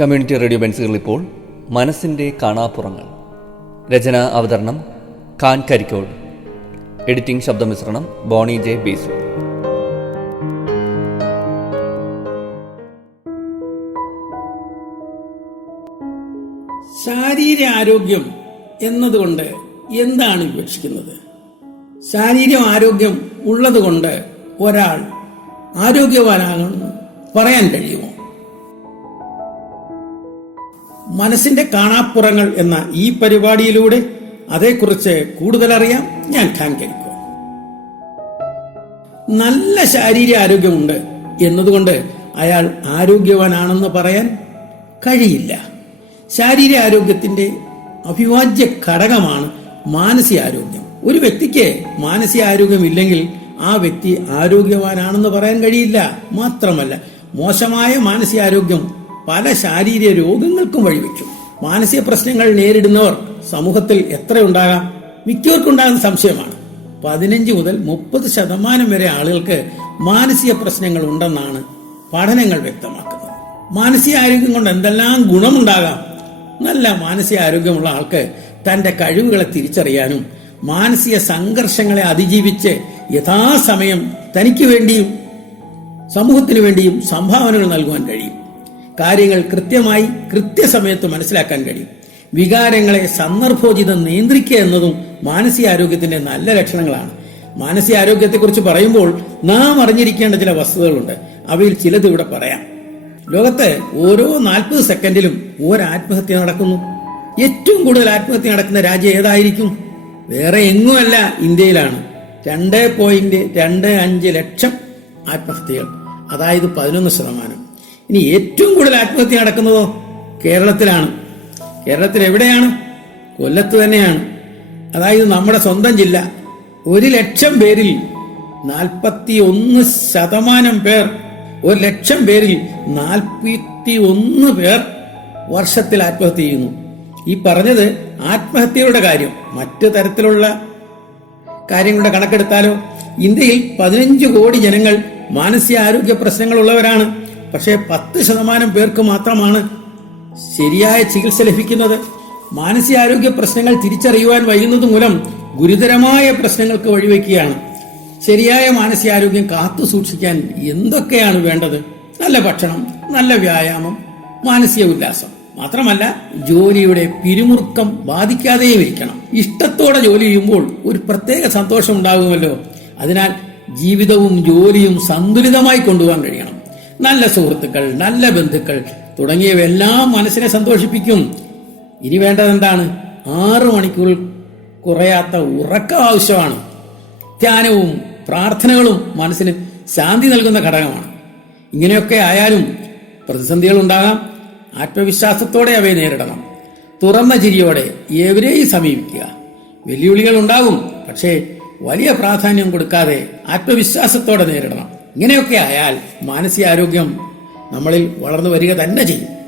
Community radio ബെൻസുകൾ ഇപ്പോൾ മനസ്സിന്റെ കാണാപ്പുറങ്ങൾ. രചന അവതരണം ഖാൻ കരിക്കോൾ. എഡിറ്റിംഗ് ശബ്ദമിശ്രണം ബോണി ജെ ബീസു. ശാരീരിക ആരോഗ്യം എന്നതുകൊണ്ട് എന്താണ് വിവക്ഷിക്കുന്നത്? ശാരീരിക ആരോഗ്യം ഉള്ളതുകൊണ്ട് ഒരാൾ ആരോഗ്യവാനാകണം പറയാൻ കഴിയുമോ? മനസ്സിന്റെ കാണാപ്പുറങ്ങൾ എന്ന ഈ പരിപാടിയിലൂടെ അതേക്കുറിച്ച് കൂടുതൽ അറിയാം ഞാൻ ഖാൻ നല്ല ശാരീരിക ആരോഗ്യമുണ്ട് എന്നതുകൊണ്ട് അയാൾ ആരോഗ്യവാനാണെന്ന് പറയാൻ കഴിയില്ല. ശാരീരിക ആരോഗ്യത്തിന്റെ അവിഭാജ്യ ഘടകമാണ് മാനസിക ആരോഗ്യം. ഒരു വ്യക്തിക്ക് മാനസികാരോഗ്യം ഇല്ലെങ്കിൽ ആ വ്യക്തി ആരോഗ്യവാനാണെന്ന് പറയാൻ കഴിയില്ല. മാത്രമല്ല മോശമായ മാനസികാരോഗ്യം പല ശാരീരിക രോഗങ്ങൾക്കും വഴിവെക്കും മാനസിക പ്രശ്നങ്ങൾ നേരിടുന്നവർ സമൂഹത്തിൽ എത്ര ഉണ്ടാകാം മിക്കവർക്കുണ്ടാകുന്ന സംശയമാണ്. പതിനഞ്ച് മുതൽ മുപ്പത് ശതമാനം വരെ ആളുകൾക്ക് മാനസിക പ്രശ്നങ്ങൾ ഉണ്ടെന്നാണ് പഠനങ്ങൾ വ്യക്തമാക്കുന്നത്. മാനസിക ആരോഗ്യം കൊണ്ട് എന്തെല്ലാം ഗുണമുണ്ടാകാം? നല്ല മാനസിക ആരോഗ്യമുള്ള ആൾക്ക് തന്റെ കഴിവുകളെ തിരിച്ചറിയാനും മാനസിക സംഘർഷങ്ങളെ അതിജീവിച്ച് യഥാസമയം തനിക്ക് വേണ്ടിയും സമൂഹത്തിന് വേണ്ടിയും സംഭാവനകൾ നൽകുവാൻ കഴിയും. കാര്യങ്ങൾ കൃത്യമായി കൃത്യസമയത്ത് മനസ്സിലാക്കാൻ കഴിയും. വികാരങ്ങളെ സന്ദർഭോചിതം നിയന്ത്രിക്കുക എന്നതും മാനസികാരോഗ്യത്തിന്റെ നല്ല ലക്ഷണങ്ങളാണ്. മാനസികാരോഗ്യത്തെക്കുറിച്ച് പറയുമ്പോൾ നാം അറിഞ്ഞിരിക്കേണ്ട ചില വസ്തുതകളുണ്ട്. അവയിൽ ചിലത് ഇവിടെ പറയാം. ലോകത്ത് ഓരോ നാൽപ്പത് സെക്കൻഡിലും ഒരാത്മഹത്യ നടക്കുന്നു. ഏറ്റവും കൂടുതൽ ആത്മഹത്യ നടക്കുന്ന രാജ്യം ഏതായിരിക്കും? വേറെ എങ്ങുമല്ല ഇന്ത്യയിലാണ്. രണ്ട് പോയിന്റ് രണ്ട് അഞ്ച് ലക്ഷം ആത്മഹത്യകൾ. അതായത് പതിനൊന്ന് ശതമാനം. ഇനി ഏറ്റവും കൂടുതൽ ആത്മഹത്യ നടക്കുന്നതോ കേരളത്തിലാണ്. കേരളത്തിൽ എവിടെയാണ്? കൊല്ലത്ത് തന്നെയാണ്. അതായത് നമ്മുടെ സ്വന്തം ജില്ല. ഒരു ലക്ഷം പേരിൽ നാൽപ്പത്തി ഒന്ന് ശതമാനം പേർ ഒരു ലക്ഷം പേരിൽ നാൽപ്പത്തി ഒന്ന് പേർ വർഷത്തിൽ ആത്മഹത്യ ചെയ്യുന്നു. ഈ പറഞ്ഞത് ആത്മഹത്യയുടെ കാര്യം. മറ്റു തരത്തിലുള്ള കാര്യങ്ങളുടെ കണക്കെടുത്താലോ? ഇന്ത്യയിൽ പതിനഞ്ച് കോടി ജനങ്ങൾ മാനസിക ആരോഗ്യ പ്രശ്നങ്ങളുള്ളവരാണ്. പക്ഷേ പത്ത് ശതമാനം പേർക്ക് മാത്രമാണ് ശരിയായ ചികിത്സ ലഭിക്കുന്നത്. മാനസികാരോഗ്യ പ്രശ്നങ്ങൾ തിരിച്ചറിയുവാൻ വൈകുന്നത് മൂലം ഗുരുതരമായ പ്രശ്നങ്ങൾക്ക് വഴിവെക്കുകയാണ്. ശരിയായ മാനസികാരോഗ്യം കാത്തു സൂക്ഷിക്കാൻ എന്തൊക്കെയാണ് വേണ്ടത്? നല്ല ഭക്ഷണം നല്ല വ്യായാമം മാനസിക ഉല്ലാസം. മാത്രമല്ല ജോലിയുടെ പിരിമുറുക്കം ബാധിക്കാതെയും ഇരിക്കണം. ഇഷ്ടത്തോടെ ജോലി ചെയ്യുമ്പോൾ ഒരു പ്രത്യേക സന്തോഷം ഉണ്ടാകുമല്ലോ. അതിനാൽ ജീവിതവും ജോലിയും സന്തുലിതമായി കൊണ്ടുപോകാൻ കഴിയണം. നല്ല സുഹൃത്തുക്കൾ നല്ല ബന്ധുക്കൾ തുടങ്ങിയവയെല്ലാം മനസ്സിനെ സന്തോഷിപ്പിക്കും. ഇനി വേണ്ടത് എന്താണ്? ആറു മണിക്കൂർ കുറയാത്ത ഉറക്കം ആവശ്യമാണ്. ധ്യാനവും പ്രാർത്ഥനകളും മനസ്സിന് ശാന്തി നൽകുന്ന ഘടകമാണ്. ഇങ്ങനെയൊക്കെ ആയാലും പ്രതിസന്ധികൾ ഉണ്ടാകാം. ആത്മവിശ്വാസത്തോടെ അവയെ നേരിടണം. തുറന്ന ചിരിയോടെ ഏവരെയും സമീപിക്കുക. വെല്ലുവിളികൾ ഉണ്ടാകും പക്ഷേ വലിയ പ്രാധാന്യം കൊടുക്കാതെ ആത്മവിശ്വാസത്തോടെ നേരിടണം. ഇങ്ങനെയൊക്കെ ആയാൽ മാനസികാരോഗ്യം നമ്മളിൽ വളർന്നു വരിക തന്നെ ചെയ്യും.